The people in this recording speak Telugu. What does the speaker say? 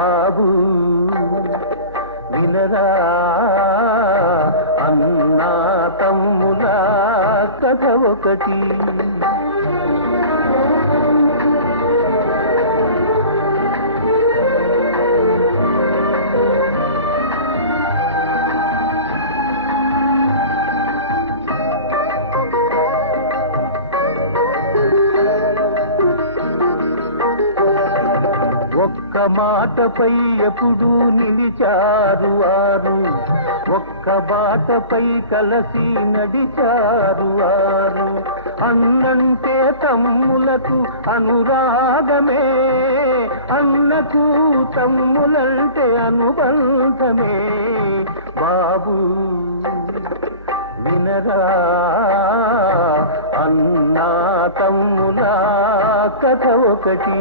బాబు వినరా అన్నా తమ్ముల కథ ఒకటి. ఒక్క మాటపై ఎప్పుడు నిలిచారు వారు, ఒక్క బాటపై కలసి నడిచారు వారు. అన్నంటే తమ్ములకు అనురాగమే, అన్నకు తమ్ములంటే అనుబంధమే. బాబు వినరా అన్నా తమ్ముల కథ ఒకటి.